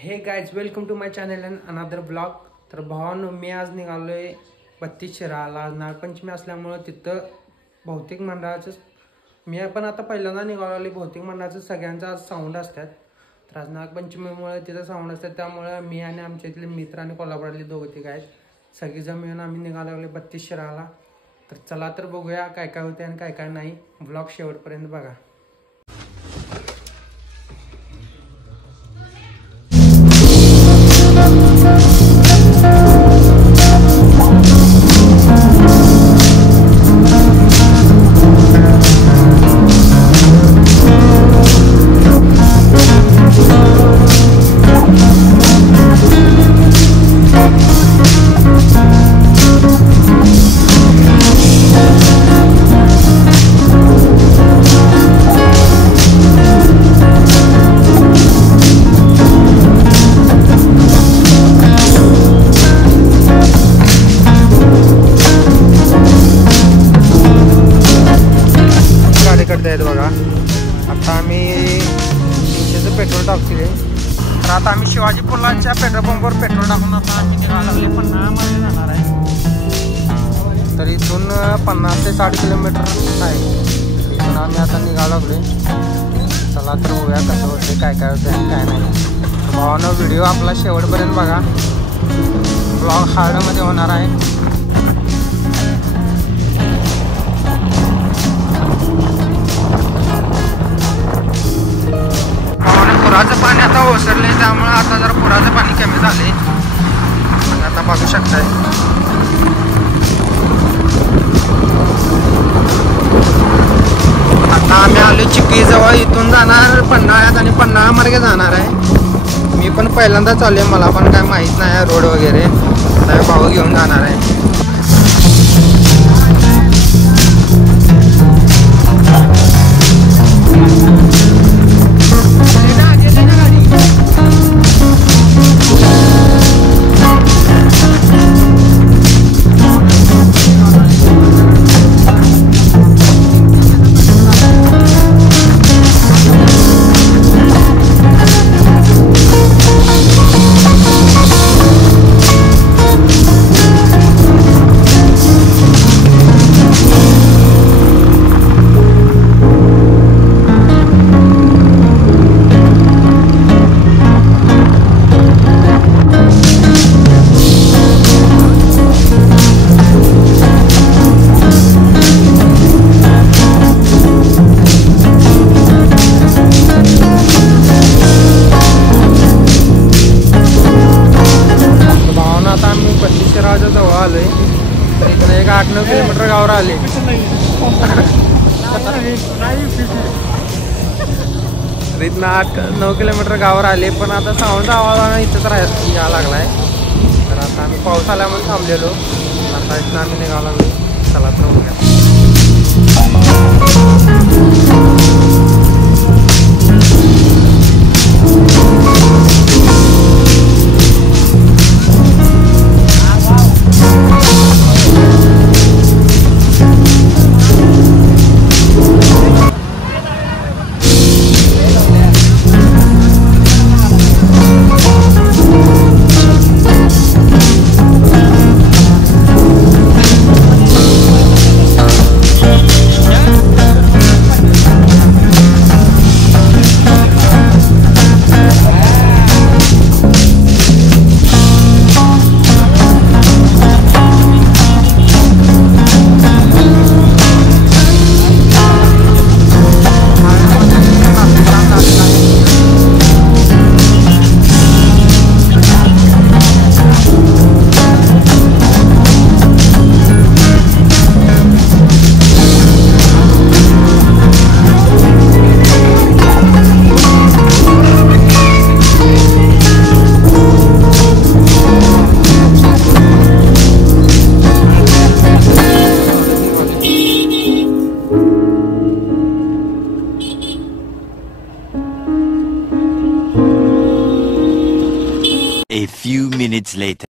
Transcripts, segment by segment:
हे guys welcome to my channel and another blog. तर भावांनो, मी आज निघालोय 32 शिराळा. आज नागपंचमी असल्यामुळे तिथं भौतिक मंडळाचं मी पण आता पहिल्यांदा निघालो. भौतिक मंडळाचं सगळ्यांचा आज साऊंड असतात. तर आज नागपंचमीमुळे तिथं साऊंड असतात, त्यामुळे मी आणि आमच्या इथले मित्र आणि कोल्हापुरातले दोघं तिघ आहेत, सगळेजण मिळून आम्ही निघालो 32 शिराळा. तर चला तर बघूया काय काय होते आणि काय काय नाही. ब्लॉग शेवटपर्यंत बघा. बघा, आता आम्ही 300चं पेट्रोल टाकतोय. तर आता आम्ही शिवाजी पुलाच्या पेट्रोल पंपवर पेट्रोल टाकून आता आम्ही निघालो पन्हाळ्यामध्ये जाणार आहे. तर इथून 50 ते 60 किलोमीटर आहे. इथून आम्ही आता निघालो लागले. चला तर बघूया कसं होते, काय काय होतं काय नाही. भावानं व्हिडिओ आपला शेवटपर्यंत बघा. ब्लॉग हार्डमध्ये होणार आहे. पुराचं पाणी आता ओसरले, त्यामुळे आता जरा पुराचं पाणी कमी झाले. आता बघू शकताय आता आम्ही आलो चिखली जवळ. इथून जाणार पन्हाळ्यात आणि पन्हाळा मार्गे जाणार आहे. मी पण पहिल्यांदा चालू आहे, मला पण काय माहीत नाही आहे रोड वगैरे. तर भाऊ घेऊन जाणार आहे. जवळ आलोय. तर इथं एक 8-9 किलोमीटर गावावर आले. इथनं 8-9 किलोमीटर गावावर आले, पण आता सावंत आवाजानं इथंच यायला लागलाय. तर आता आम्ही पाऊस आल्यामुळे थांबलेलो. आता इथनं आम्ही निघालो लागलो. चला तर बघूया. A few minutes later.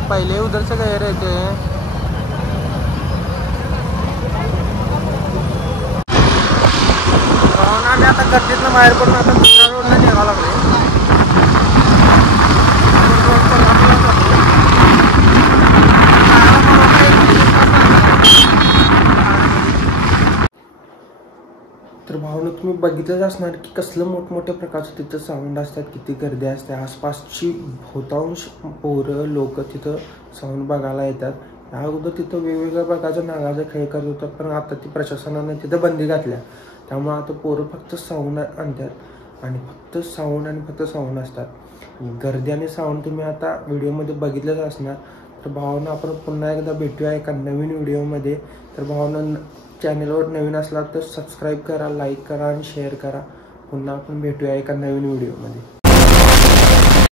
पहिले उधर से गए रहते हैं। आम्ही आता गर्दीतनं बाहेर पडून आता दुसऱ्या रोडला निघावं लागले। तर भावना तुम्ही बघितलंच असणार की कसलं मोठमोठ्या प्रकारचं तिथं साऊंड असतात, किती गर्दी असते। आसपासची बहुतांश पोरं लोक तिथं साऊंड बघायला येतात। या अगोदर तिथं वेगवेगळ्या प्रकारच्या नागाचा खेळ करत होतात, पण आता ती प्रशासनाने तिथं बंदी घातल्या। त्यामुळे आता पोरं फक्त साऊंड आणतात आणि फक्त साऊंड असतात। गर्दी आणि साऊंड तुम्ही आता व्हिडिओमध्ये बघितलंच असणार। तर भावना आपण पुन्हा एकदा भेटूया एका नवीन व्हिडिओमध्ये। तर भावना चॅनलवर नवीन असला तर सबस्क्राईब करा, लाईक करा आणि शेअर करा। पुन्हा आपण भेटूया एका नवीन व्हिडिओमध्ये।